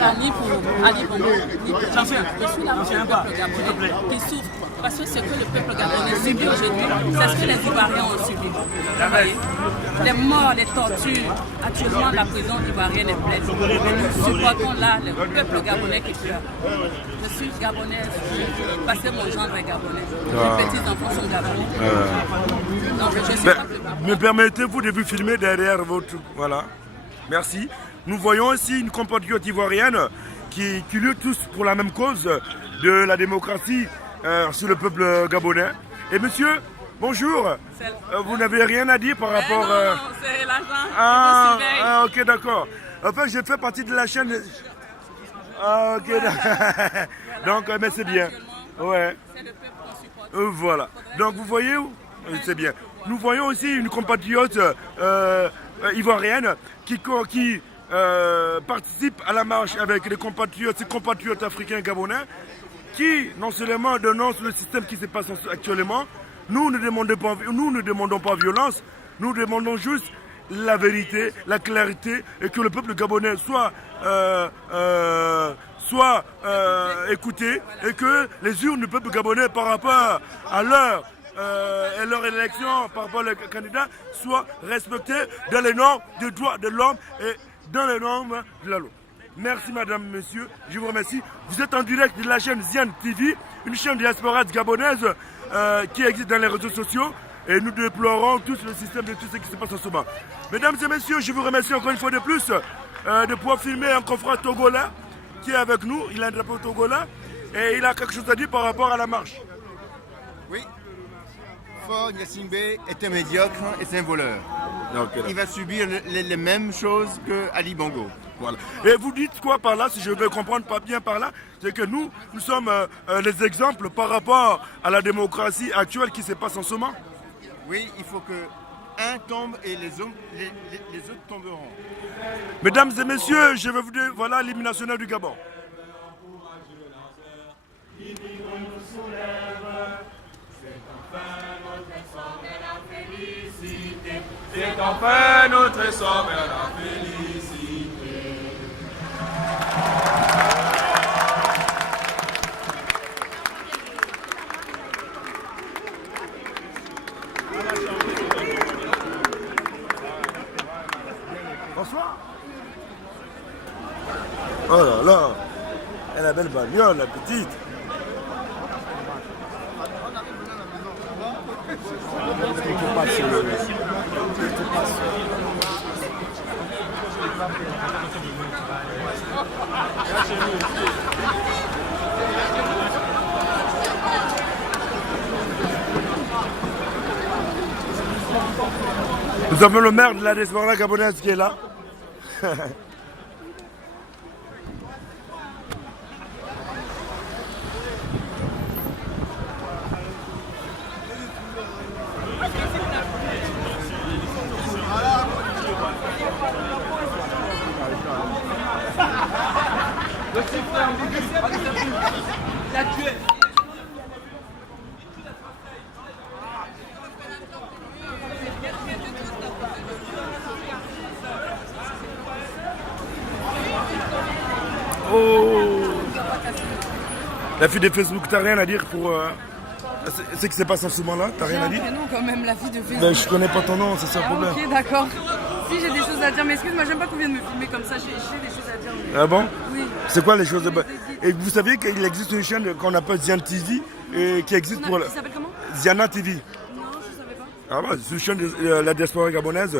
là ni pour Ali Bongo, ni pour je suis là pour le peuple gabonais qui souffre. Parce que ce que le peuple gabonais subit aujourd'hui, c'est ce que les Ivoiriens ont subi. Vous voyez? Les morts, les tortures, actuellement la prison ivoirienne est pleine. Et nous supportons là le peuple gabonais qui pleure. Je suis gabonaise, parce que mon gendre est gabonais. Mes petits-enfants sont gabonais. Donc je suis pas plus. Me permettez-vous de vous filmer derrière votre... Voilà. Merci. Nous voyons aussi une compatriote ivoirienne qui lutte tous pour la même cause de la démocratie sur le peuple gabonais. Et monsieur, bonjour. Vous n'avez rien à dire par rapport... Non, c'est l'agent. Ok, d'accord. En fait, je fais partie de la chaîne... Ah, ok, donc, mais c'est bien. Ouais. C'est le peuple qu'on supporte. Voilà. Donc, vous voyez où c'est bien. Nous voyons aussi une compatriote ivoirienne qui participe à la marche avec ses compatriotes africains gabonais qui non seulement dénoncent le système qui se passe actuellement. Nous ne demandons pas violence, nous demandons juste la vérité, la clarité et que le peuple gabonais soit écouté et que les urnes du peuple gabonais par rapport à leur élection, par rapport aux candidats, soient respectées dans les normes des droits de l'homme et dans les normes de la loi. Merci madame, monsieur, je vous remercie. Vous êtes en direct de la chaîne Zian TV, une chaîne diaspora gabonaise qui existe dans les réseaux sociaux et nous déplorons tous le système de tout ce qui se passe en ce moment. Mesdames et messieurs, je vous remercie encore une fois de plus de pouvoir filmer un confrère togolais qui est avec nous. Il a un drapeau togolais et il a quelque chose à dire par rapport à la marche. Oui. Faure Gnassingbé est un médiocre et c'est un voleur. Okay, il va subir les mêmes choses que Ali Bongo. Voilà. Et vous dites quoi par là, si je veux comprendre pas bien par là, c'est que nous sommes les exemples par rapport à la démocratie actuelle qui se passe en ce moment. Oui, il faut que un tombe et les autres tomberont. Mesdames et messieurs, je vais vous dire, voilà l'hymne national du Gabon. C'est enfin notre essor vers la félicité. Bonsoir. Oh là là, elle a belle bagnole, la petite. Nous avons le maire de la diaspora gabonaise qui est là. Oh, la fille de Facebook, t'as rien à dire pour ce qui se passe en ce moment-là? T'as rien à dire? Non, quand même, la fille de Facebook. Ben, je connais pas ton nom, c'est ça le problème. Ok, d'accord. Si, j'ai des choses à dire, mais excuse-moi, j'aime pas qu'on vienne me filmer comme ça, j'ai des choses à dire. Mais... Ah bon? Oui. C'est quoi les choses de... Et vous saviez qu'il existe une chaîne qu'on appelle Zian TV qui existe pour... Qui s'appelle comment? Ziana TV. Non, je savais pas. Ah bah, c'est une chaîne de la diaspora gabonaise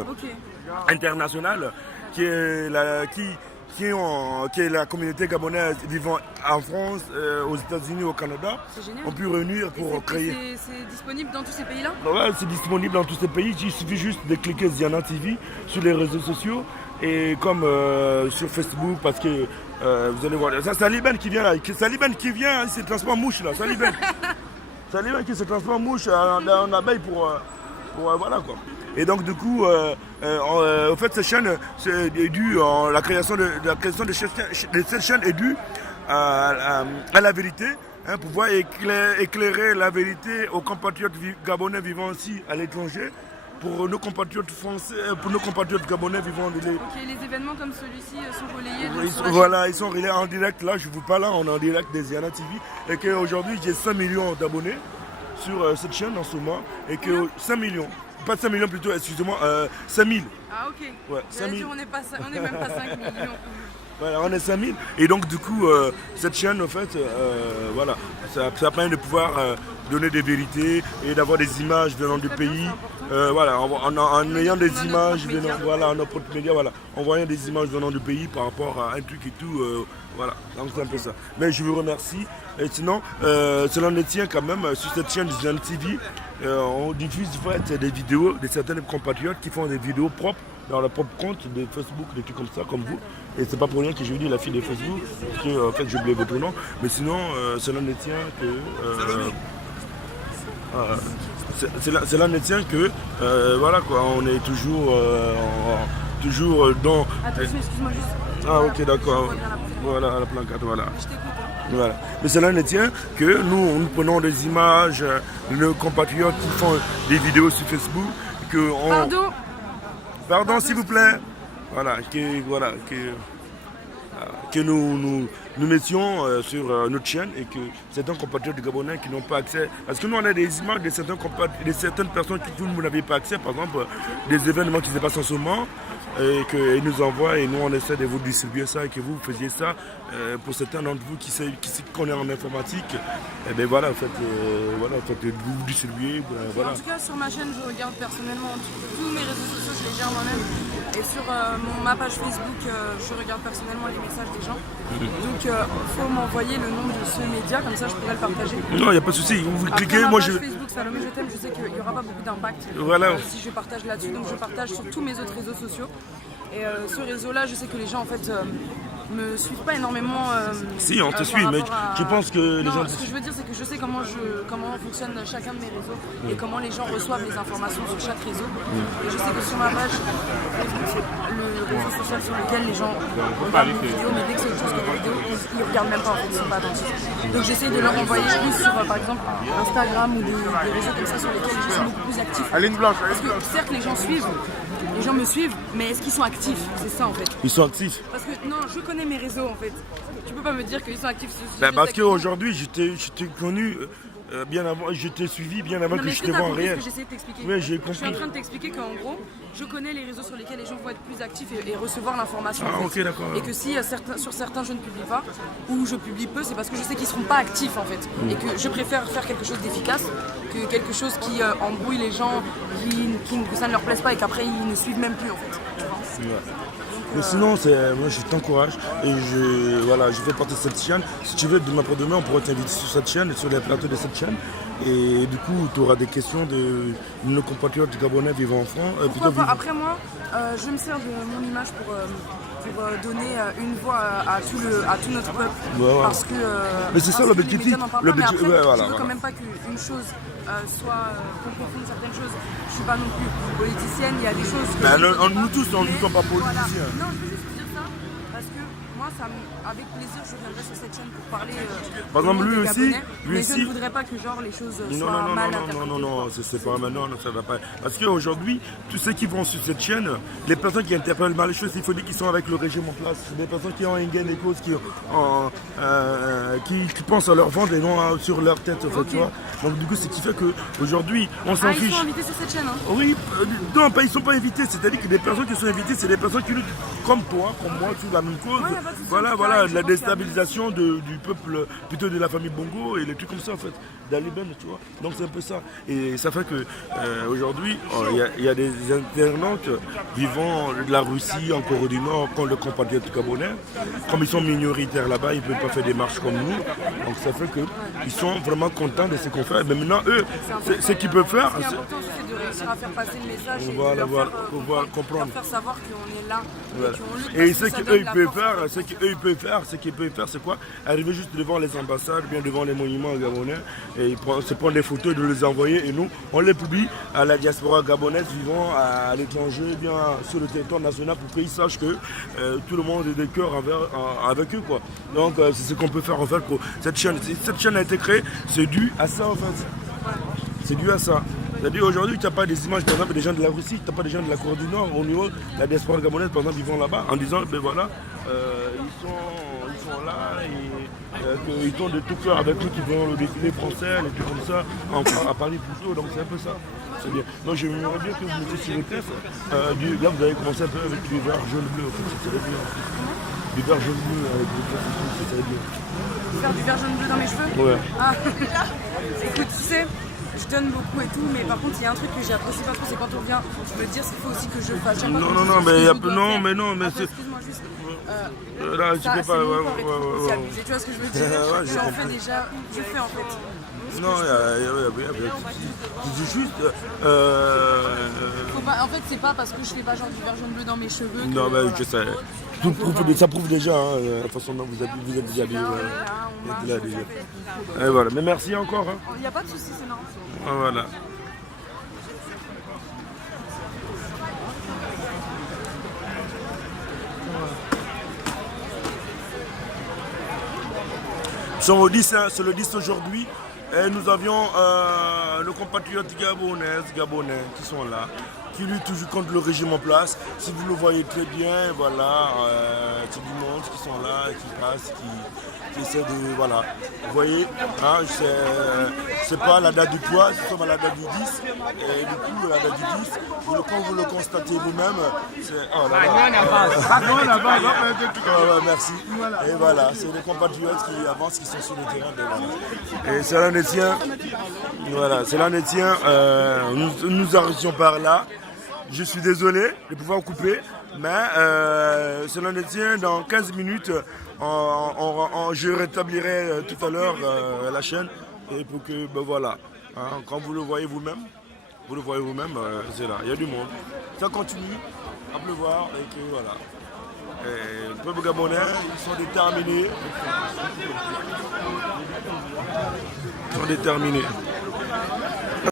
internationale qui est la communauté gabonaise vivant en France, aux États-Unis, au Canada. On peut réunir pour créer. C'est disponible dans tous ces pays-là? Ouais, c'est disponible dans tous ces pays. Il suffit juste de cliquer Ziana TV sur les réseaux sociaux et comme sur Facebook parce que vous allez voir. Ça, c'est Aliben qui vient là. C'est Aliben qui vient, il se transforme en mouche là. C'est Aliben. C'est Aliben qui se transforme en mouche en abeille pour voilà quoi. Et donc du coup, au fait, cette chaîne est due, la création de cette chaîne est due à la vérité, hein, pour pouvoir éclairer la vérité aux compatriotes gabonais vivant aussi à l'étranger pour nos compatriotes français, pour nos compatriotes gabonais vivant de Ok, les événements comme celui-ci sont relayés sur la voilà, ils sont relayés en direct. Là, je ne vous parle là, on est en direct des Ziana TV. Et qu'aujourd'hui, j'ai 5 millions d'abonnés sur cette chaîne en ce moment. Et que 5 millions, pas 5 millions plutôt, excusez-moi, 5 000. Ah ok, Ouais, 5 000. on n'est même pas 5 millions. Voilà, on est 5 000. Et donc, du coup, cette chaîne, en fait, voilà, ça permet de pouvoir donner des vérités et d'avoir des images venant du pays. Voilà, en ayant des images venant, voilà, nos propres médias, voilà, en voyant des images venant du pays par rapport à un truc et tout, voilà, donc c'est un peu ça. Mais je vous remercie. Et sinon, cela ne tient quand même sur cette chaîne Ziana TV, on diffuse en fait, des vidéos de certains compatriotes qui font des vidéos propres dans leur propre compte de Facebook, des trucs comme ça, comme vous. Et c'est pas pour rien que je vous dis la fille de Facebook, parce que en fait j'ai oublié votre nom. Mais sinon, cela ne tient que. Cela ne tient que. Voilà quoi, on est toujours dans. Attention, excuse-moi juste. Ah ok d'accord. Voilà, à la plancade, voilà. Voilà. Mais cela ne tient que nous prenons des images de nos compatriotes qui font des vidéos sur Facebook. Pardon, s'il vous plaît. Voilà, que nous mettions sur notre chaîne et que certains compatriotes gabonais qui n'ont pas accès. Parce que nous, on a des images de certaines personnes qui vous n'avez pas accès, par exemple, des événements qui se passent en ce moment. Et qu'ils nous envoient et nous on essaie de vous distribuer ça et que vous faisiez ça pour certains d'entre vous qui connaissent en informatique. Et bien voilà, en fait, vous distribuez. Voilà. En tout cas, sur ma chaîne, je regarde personnellement tous mes réseaux sociaux, je les gère moi-même. Et sur ma page Facebook, je regarde personnellement les messages des gens. Donc, il faut m'envoyer le nom de ce média, comme ça je pourrais le partager. Non, il n'y a pas de souci. Vous Après, cliquez, ma moi page je. Facebook, Salomé, je t'aime, je sais qu'il n'y aura pas beaucoup d'impact Voilà. si je partage là-dessus. Donc, je partage sur tous mes autres réseaux sociaux. Et ce réseau-là, je sais que les gens en fait me suivent pas énormément. Si, on te suit, mais je pense que les gens. Ce que je veux dire, c'est que je sais comment fonctionne chacun de mes réseaux et comment les gens reçoivent les informations sur chaque réseau. Et je sais que sur ma page, c'est le réseau social sur lequel les gens regardent mes vidéos, mais dès que c'est autre chose que des vidéos, ils regardent même pas en fait, ils sont pas attentifs. Donc j'essaie de leur envoyer plus sur par exemple Instagram ou des réseaux comme ça sur lesquels je suis beaucoup plus actif. Parce que certes les gens suivent. Les gens me suivent, mais est-ce qu'ils sont actifs? C'est ça en fait. Ils sont actifs. Parce que non, je connais mes réseaux en fait. Tu peux pas me dire qu'ils sont actifs. Parce qu'aujourd'hui, je t'ai connu bien avant, je t'ai suivi bien avant que je te vois en réel. J'essaie de t'expliquer. Oui, j'ai compris. Je suis en train de t'expliquer qu'en gros, je connais les réseaux sur lesquels les gens vont être plus actifs et recevoir l'information. Ah en fait. ok, d'accord. Et que si sur certains je ne publie pas, ou je publie peu, c'est parce que je sais qu'ils ne seront pas actifs en fait. Et que je préfère faire quelque chose d'efficace que quelque chose qui embrouille les gens, que ça ne leur plaise pas et qu'après ils ne suivent même plus en fait. Mais sinon, moi je t'encourage et je fais partie de cette chaîne. Si tu veux, demain pour demain, on pourra t'inviter sur cette chaîne, sur les plateaux de cette chaîne. Et du coup, tu auras des questions de nos compatriotes gabonais vivant en France. Après moi, je me sers de mon image pour donner une voix à tout notre peuple. Ouais. Parce que. Mais c'est ça l'objectif. Je veux quand même pas qu'une chose soit qu'on confonde certaines choses. Je suis pas non plus politicienne, il y a des choses que nous tous, on ne sommes pas politiciens. Voilà. Non, je veux juste dire ça parce que moi, avec plaisir, je viendrai sur cette chaîne pour parler. Par exemple, lui aussi, mais je ne voudrais pas que genre les choses soient mal interprétées. Non, c'est pas maintenant, ça va pas. Parce qu'aujourd'hui, tous ceux qui vont sur cette chaîne, les personnes qui interprètent mal les choses, il faut dire qu'ils sont avec le régime en place. Des personnes qui ont une gain des causes, qui pensent à leur ventre et non sur leur tête, en fait, tu vois. Donc du coup, c'est ce qui fait qu'aujourd'hui, on s'en fiche. Ils sont invités sur cette chaîne, hein? Oui, non, ils ne sont pas invités. C'est-à-dire que les personnes qui sont invitées, c'est des personnes qui luttent comme toi, comme moi, sur la même cause. Voilà, la déstabilisation du peuple, plutôt de la famille Bongo et les trucs comme ça en fait, d'Aliben, tu vois. Donc c'est un peu ça. Et ça fait que aujourd'hui, il y a des internautes vivant de la Russie, en Corée du Nord, comme le compatriote gabonais. Comme ils sont minoritaires là-bas, ils ne peuvent pas faire des marches comme nous. Donc ça fait qu'ils sont vraiment contents de ce qu'on fait. Mais maintenant, eux, ce qu'ils peuvent faire. Ce qui est important, c'est de réussir à faire passer le message et voilà, de comprendre. leur faire savoir qu'on est là. Voilà. Et ce qu'eux ils peuvent faire, c'est quoi? Arriver juste devant les ambassades, bien devant les monuments gabonais, et se prendre des photos et de les envoyer. Et nous, on les publie à la diaspora gabonaise vivant à l'étranger, bien sur le territoire national, pour qu'ils sachent que tout le monde est de cœur avec eux, quoi. Donc c'est ce qu'on peut faire en fait pour cette chaîne. Cette chaîne a été créée, c'est dû à ça en fait. C'est dû à ça. C'est-à-dire aujourd'hui, tu n'as pas des images, par exemple, des gens de la Russie, tu n'as pas des gens de la Corée du Nord au niveau de la diaspora gabonaise, par exemple, ils vont là-bas en disant, ben voilà, ils sont là et qu'ils tournent de tout cœur avec eux, qui vont le défilé français, les trucs comme ça, à Paris plutôt, donc c'est un peu ça. C'est bien. Donc j'aimerais bien que vous mettiez sur le test. Là, vous avez commencé un peu avec du vert jaune bleu, en fait, ça serait bien. Du vert jaune bleu avec des trucs, ça serait bien. Faire du vert jaune bleu dans mes cheveux? Ouais. Ah, écoute, tu sais, je donne beaucoup et tout, mais par contre, il y a un truc que j'ai apprécié pas trop, c'est quand on vient me dire ce qu'il faut aussi que je fasse. Non, mais il y a peu. Non, mais non, mais c'est. Excuse-moi juste. Là, tu peux pas. C'est abusé, tu vois ce que je veux dire? J'en fais déjà, je fais en fait. Non, c'est juste. Faut pas, en fait, c'est pas parce que je fais pas genre du vert jaune bleu dans mes cheveux. Non, mais voilà. je sais. Ça prouve déjà la façon dont vous êtes déjà habillé. Là, déjà. Et voilà. Mais merci encore. Il n'y a pas de souci, c'est normal. Voilà. Nous sommes au 10, hein, c'est le 10 aujourd'hui. Et nous avions nos compatriotes gabonais qui sont là, qui luttent toujours contre le régime en place. Si vous le voyez très bien, voilà, c'est du monde qui sont là, qui passent, qui essaient de, voilà. Vous voyez, hein, c'est pas la date du poids, nous sommes à la date du 10. Et du coup, la date du 10, quand vous le constatez vous-même, c'est... Oh là là. Merci. Et voilà, c'est les compatriotes qui avancent, qui sont sur le terrain. Et cela ne tient... Voilà, cela ne tient... nous arrêtions par là. Je suis désolé de pouvoir couper, mais cela ne tient dans 15 minutes. Je rétablirai tout à l'heure la chaîne et pour que, ben voilà, hein, quand vous le voyez vous-même, c'est là, il y a du monde. Ça continue à pleuvoir et que voilà. Et le peuple gabonais, ils sont déterminés. Ils sont déterminés.